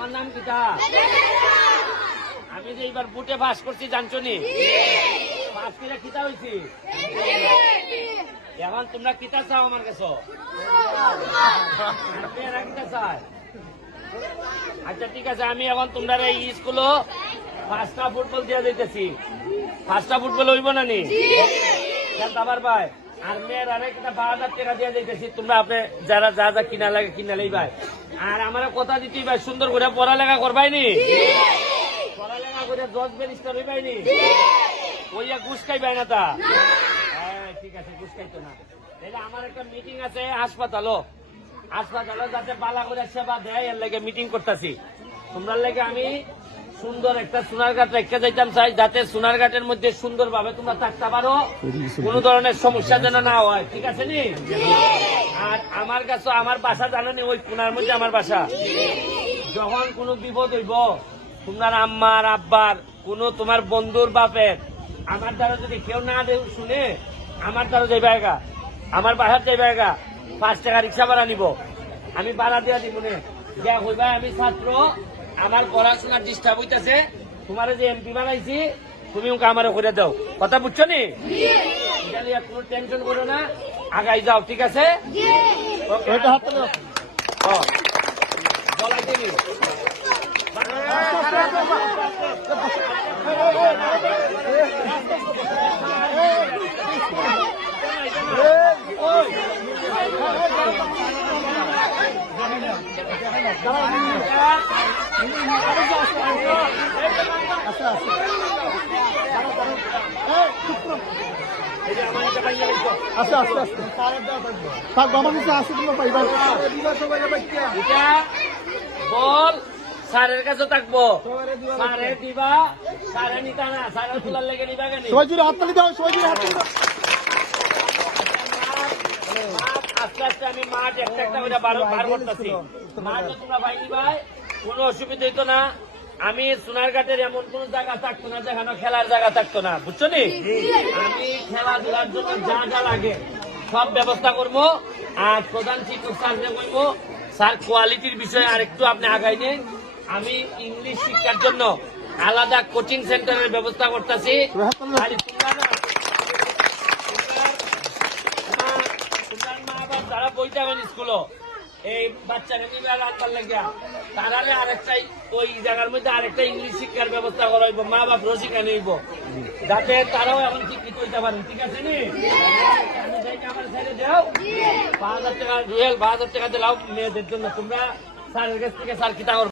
আমার নাম কিতা আমি যে এইবার বুটে পাস করছি জানছো নি পাস করে কিতা হয়েছি এখন তোমরা কিতা চাও আমার কাছে? কিতা আচ্ছা ঠিক আছে, আমি এখন তোমরা এই স্কুলে পাঁচটা ফুটবল দিয়ে দিতেছি। পাঁচটা ফুটবল হইব না নি? আবার ভাই। আর মেয়ের আরেক একটা বারো হাজার টাকা দিয়ে দিতেছি তোমরা আপনি যারা যা যা কিনা লাগে কিনা লই ভাই। আর আমার কথা দিতেই ভাই সুন্দর করে পড়ালেখা করবাই নি পড়ালেখা করে দশ ব্যারিস্টার হইবাই নি ওইয়া ঘুষ খাইবাই না তা? হ্যাঁ, ঠিক আছে ঘুষ খাইতো না। তাহলে আমার একটা মিটিং আছে হাসপাতালও। হাসপাতালে যাতে বালা করে সেবা দেয় এর লাগে মিটিং করতেছি। তোমরা লাগে আমি সুন্দর একটা সোনারঘাট রেখে যাইতাম চাই যাতে সোনারঘাটের মধ্যে সুন্দর ভাবে তোমরা থাকতে পারো। কোন ধরনের সমস্যা যেন না হয়, ঠিক আছে নি? আর আমার কাছে, আমার বাসা জানো নি, ওই কোনার মধ্যে আমার বাসা? যখন কোনো বিপদ হইব, তোমার আম্মার, আব্বার, কোনো তোমার বন্ধুর বাপের, আমার দ্বারা যদি কেউ না দেউ শুনে, আমার দ্বারা যাইবা এগা আমার বাসার যাইবা এগা পাঁচ টাকা রিক্সা ভাড়া নিব। আমি ভাড়া দিয়া দিব নে। হইবা আমি ছাত্র। আমার পড়াশোনার ডিস্টার্ব হইতেছে তোমার যে এমপি বানাইছি তুমি ওকে আমার করে দাও কথা বুঝছ নি কোনো টেনশন করো না আগাই যাও ঠিক আছে বলাই দিবি এই যে আমার এটা পাইয়া গেছো। আস্তে আস্তে আস্তে থাকব আমার কাছে আসে। তোমরা পাইবা বল স্যারের কাছে থাকব। স্যারে দিবা স্যারে নিতা না স্যারের তোলার লেগে নিবা কেন? সবাই জুড়ে হাততালি দাও আস্তে আস্তে আমি মাঠ একটা একটা করে বার বার করতেছি। মাঠ তোমরা ভাই ভাই কোনো অসুবিধা হইতো না। আমি সোনারঘাটের এমন কোন জায়গা থাকতো না যেখানে খেলার জায়গা থাকতো না বুঝছ নি? আমি খেলাধুলার জন্য যা যা লাগে সব ব্যবস্থা করব। আর প্রধান শিক্ষক স্যারকে বলব স্যার কোয়ালিটির বিষয়ে আরেকটু আপনি আগাই নিন আমি ইংলিশ শিক্ষার জন্য আলাদা কোচিং সেন্টারের ব্যবস্থা করতেছি। হবেন স্কুলও। এই বাচ্চাকে নিবে রাখবার লাগিয়া। তারারে আরেকটা ওই জায়গার মধ্যে আরেকটা ইংলিশ শিক্ষার ব্যবস্থা করা মা বাপ শিক্ষা নিব যাতে তারাও এখন শিক্ষিত হইতে পারেন ঠিক আছে নি? পাঁচ হাজার টাকা, রুয়েল পাঁচ হাজার টাকা দিলাও মেয়েদের জন্য। তোমরা স্যারের কাছ থেকে স্যার কিতা